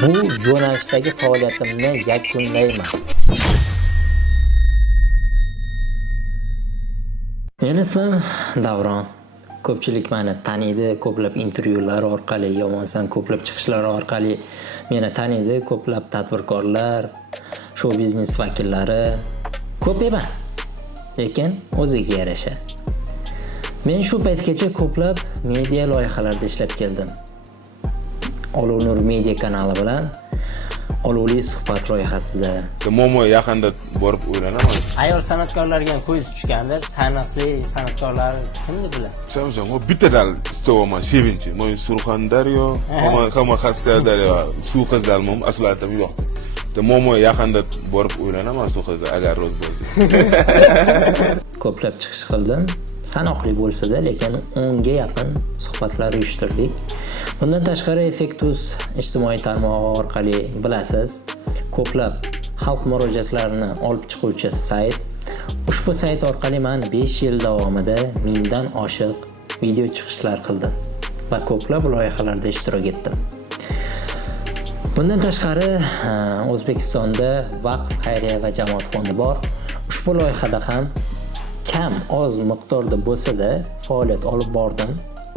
Bu yo'nalishdagi faoliyatimni yakunlayman. Meni ismim Davron. Ko'pchilik meni taniydi, ko'plab intervyular orqali, yomonsan ko'plab chiqishlar orqali meni taniydi, ko'plab tadbirkorlar, show biznes vakillari, ko'p emas, lekin o'ziga yarasha. Men shu paytgacha ko'plab media loyihalarda ishlab keldim. Olov-nur media kanali bilan Olovli suhbat loyihasida. Momo yaqinda borib o'ylanaman. Ayol san'atkorlarga ko'z tushgandir. Taniqli san'atkorlar kimni bilasiz? Samson, o bitta dal istawaman sevinchi. Men Surxondaryo, hamma Qashqadaryo, suv qizalmam asulatim yo'q. Momo yaqinda borib o'ylanaman suv qizal agar ro'z bo'lsa. Ko'plab chiqish qildim. Sanoqli bo'lsa-da, lekin 10 ga yaqin suhbatlar uyushtirdik. Bundan tashqari Effectus ijtimoiy tarmog'i orqali bilasiz, ko'plab xalq murojaatlarini olib chiquvchi sayt. Ushbu sayt orqali men 5 yil davomida mingdan oshiq video chiqishlar qildim va ko'plab loyihalarda ishtirok etdim. Bundan tashqari O'zbekistonda Vaqf xayriya va jamoat fondi bor. Ushbu loyihada ham kam oz miqdorda bo'lsa-da faoliyat olib bordim.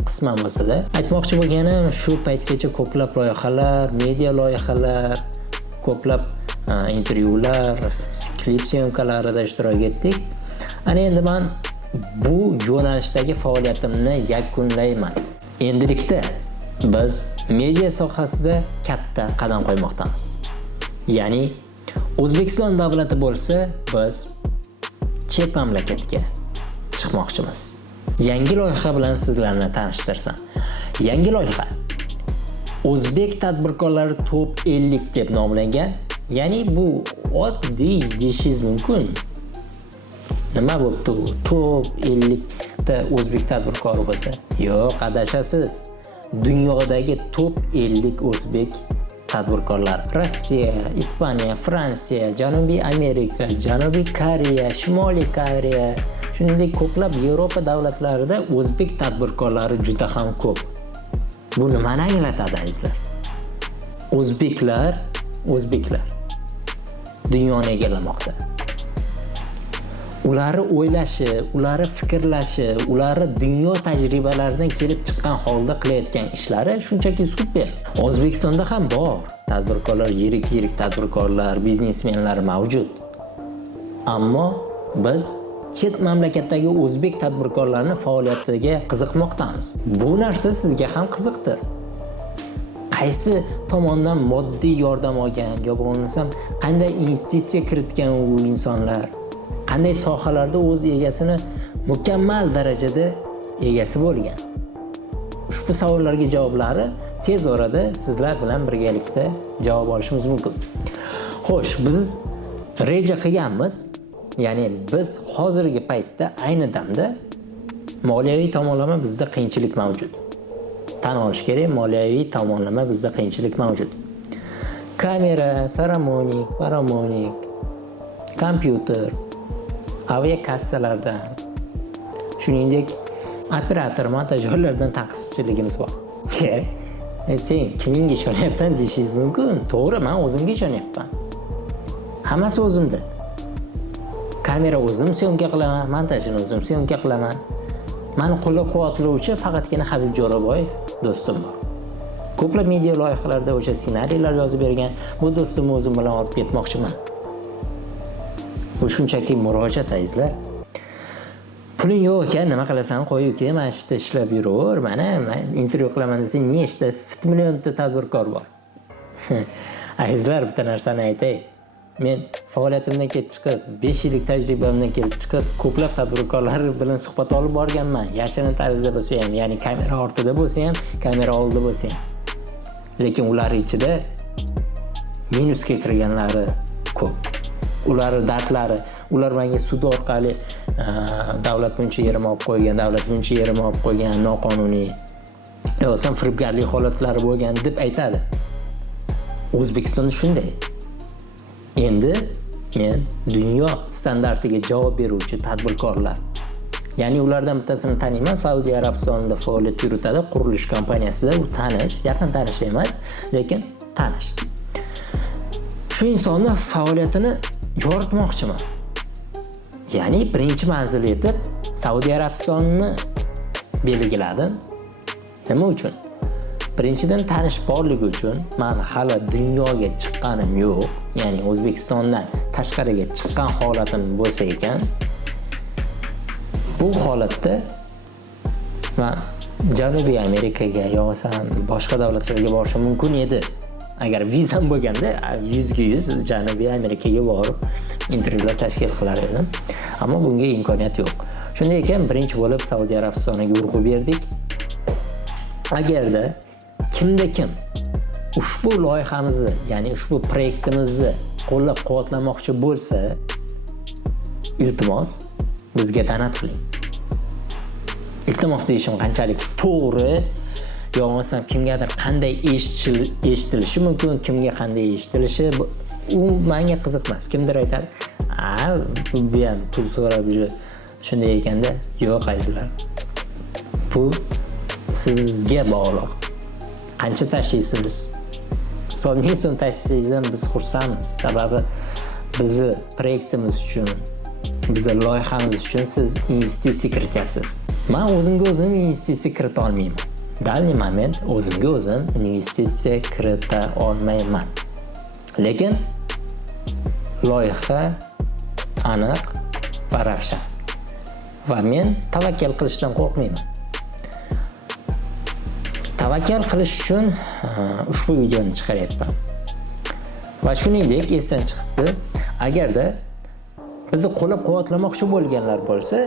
Qisman bo'lsa-da, aytmoqchi bo'lganim shu paytgacha ko'plab loyihalar, media loyihalar, ko'plab intervyular, klip syomkalarida ishtirok etdik. Ana endi men bu yo'nalishdagi faoliyatimni yakunlayman. Endilikda biz media sohasida katta qadam qo'ymoqdamiz. Ya'ni O'zbekiston davlati bo'lsa, biz chet mamlakatga chiqmoqchimiz. Yangi loyiha bilan sizlarni tanishtirsam. Yangi loyiha O'zbek tadbirkorlari top 50 deb nomlangan. Ya'ni bu oddiy deyishingiz mumkin. Nima bo'pti? Top 50 ta o'zbek tadbirkori bo'lsa, yo'q, adashasiz. Dunyodagi top 50 o'zbek tadbirkorlar. Rossiya, Ispaniya, Fransiya, Janubiy Amerika, Janubiy Koreya, Shimoliy Koreya, shuningdek ko'plab Yevropa davlatlarida o'zbek tadbirkorlari juda ham ko'p. Bu nimani anglatadi azizlar? O'zbeklar dunyoni egallamoqda. Ular o'ylashi, ular fikrlashi, ular dunyo tajribalaridan kelib chiqqan holda qilayotgan ishlari shunchaki super. O'zbekistonda ham bor tadbirkorlar, yirik tadbirkorlar, biznesmenlar mavjud. Ammo biz chet mamlakatdagi o'zbek tadbirkorlarning faoliyatiga qiziqmoqdamiz. Bu narsa sizga ham qiziqdir. Qaysi tomondan moddiy yordam olgan, yo bo'lmasam qanday investitsiya kiritgan u insonlar, qanday sohalarda o'z egasini mukammal darajada egasi bo'lgan. Ushbu savollarga javoblari tez orada sizlar bilan birgalikda javob olishimiz mumkin. Xo'sh, biz reja qilganmiz. Ya'ni biz hozirgi paytda ayni damda moliyaviy tomonlama bizda qiyinchilik mavjud. Tan olish kerak, moliyaviy tomonlama bizda qiyinchilik mavjud. Kamera, saramonik, paramonik, kompyuter, aviakassalardan, shuningdek operator, montajyorlardan taqsirchiligimiz bor. Sen kimga ishonyapsan deyishingiz mumkin. To'g'ri, men o'zimga ishonyapman. Hammasi o'zimda. Kamera o'zim syomka qilaman, montajini o'zim syomka qilaman. Meni qo'llab-quvvatlovchi faqatgina Habib Jo'raboyev do'stim bor. Ko'plab media loyihalarda o'sha ssenariylar yozib bergan bu do'stimni o'zim bilan olib ketmoqchiman. Bu shunchaki murojaat azizlar. Puling yo'q ekan, nima qilasan, qo'y uka, men ishda ishlab yuraver. Mana men intervyu qilaman desang, nechta 1 millionta tadbirkor bor. Azizlar, bitta narsani aytay. Men faoliyatimdan kelib chiqib, 5 yillik tajribamdan kelib chiqib, ko'plab tadbirkorlar bilan suhbat olib borganman. Yashirin tarzda bo'lsa ham, ya'ni kamera ortida bo'lsa ham, kamera oldida bo'lsa ham. Lekin ular ichida minusga kirganlari ko'p. Ular dardlari, ular menga sud orqali davlat buncha yerim olib qo'ygan, davlat buncha yerim olib qo'ygan, noqonuniy yo'qsa firibgarlik holatlari bo'lgan deb aytadi. O'zbekistonda shunday. Endi men dunyo standartiga javob beruvchi tadbirkorlar, ya'ni ulardan bittasini taniyman, Saudiya Arabistonida faoliyat yuritadi, qurilish kompaniyasida. U tanish, yaqin tanish emas, lekin tanish. shu insonni faoliyatini yoritmoqchiman. Ya'ni birinchi manzil etib Saudiya Arabistonni belgiladim. Nima uchun? Birinchidan tanish borligi uchun. Men hali dunyoga chiqqanim yo'q. Ya'ni O'zbekistondan tashqariga chiqqan holatim bo'lsa ekan, bu holatda men Janubiy Amerikaga yoki boshqa davlatlarga borishim mumkin edi. Agar vizam bo'lganda 100% Janubiy Amerikaga borib intervyular tashkil qilar edim. Ammo bunga imkoniyat yo'q. Shunday ekan, birinchi bo'lib Saudiya Arabistoniga urg'u berdik. Agarda kim ushbu loyihamizni, ya'ni ushbu proyektimizni qo'llab-quvvatlamoqchi bo'lsa, iltimos bizga donat qiling. Iltimos deyishim qanchalik to'g'ri, yo'qsa kimgadir qanday eshitilishi mumkin, kimga qanday eshitilishi u menga qiziq emas. Kimdir aytadi, bu ham pul so'rab shunday ekanda, yo'q azizlar. Bu sizga bog'liq. Qancha tashlaysiz? Ming so'm tashlasangiz biz xursandmiz. Sababi bizni proyektimiz uchun, bizni loyihamiz uchun siz investitsiya kirityapsiz. Men o'zimga o'zim investitsiya kirita olmayman. Dalniy moment o'zimga o'zim investitsiya kirita olmayman. Lekin loyiha aniq va ravshan. Va men tavakkal qilishdan qo'rqmayman. Tavakkal qilish uchun ushbu videoni chiqaryapman. Va shuningdek esdan chiqdi, agarda bizni qo'llab-quvvatlamoqchi bo'lganlar bo'lsa,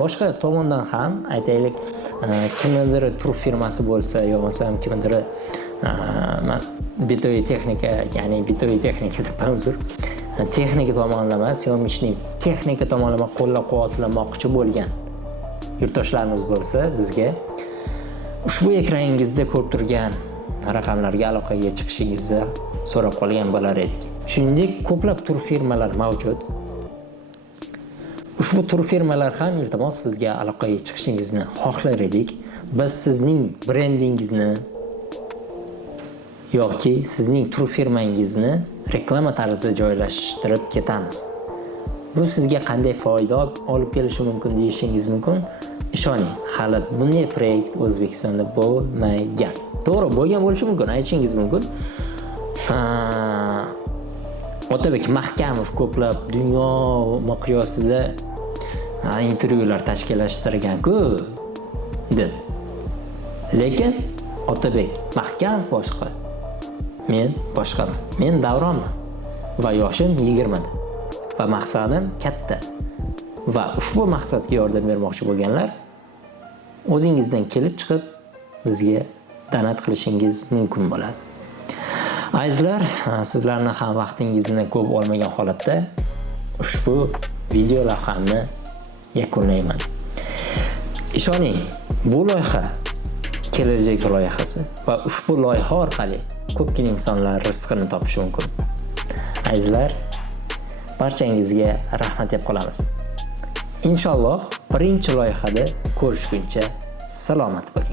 boshqa tomondan ham aytaylik, kimdir tur firmasi bo'lsa, yo'qsa kimdir bitoviy texnika, ya'ni bitoviy texnika deb uzr, texnika tomonlama, syomishnik texnika tomonlama qo'llab-quvvatlamoqchi bo'lgan yurtdoshlarimiz bo'lsa, bizga ushbu ekraningizda ko'rib turgan raqamlarga aloqaga chiqishingizni so'rab qolgan bo'lar edik. Shuningdek, ko'plab tur firmalar mavjud. Ushbu tur firmalar ham iltimos bizga aloqaga chiqishingizni xohlar edik. Biz sizning brendingizni yoki sizning tur firmangizni reklama tarzida joylashtirib ketamiz. Bu sizga qanday foyda olib kelishi mumkin deyishingiz mumkin. Ishoning, hali bunday proyekt O'zbekistonda bo'lmagan. To'g'ri, bo'lgan bo'lishi mumkin, aytishingiz mumkin. Otabek Mahkamov ko'plab dunyo miqyosida intervyular tashkillashtirgan-ku deb. Lekin Otabek Mahkamov boshqa, men boshqaman. Men Davronman va yoshim 20 da. Va maqsadim katta. Va ushbu maqsadga yordam bermoqchi bo'lganlar o'zingizdan kelib chiqib bizga donat qilishingiz mumkin bo'ladi. Azizlar, sizlarning ham vaqtingizni ko'p olmagan holatda ushbu video lavhamni yakunlayman. Ishoning, bu loyiha kelajak loyihasi va ushbu loyiha orqali ko'pgina insonlar rizqini topishi mumkin. Azizlar, barchangizga rahmat deb qolamiz. Inshaalloh birinchi loyihada ko'rishguncha salomat bo'ling.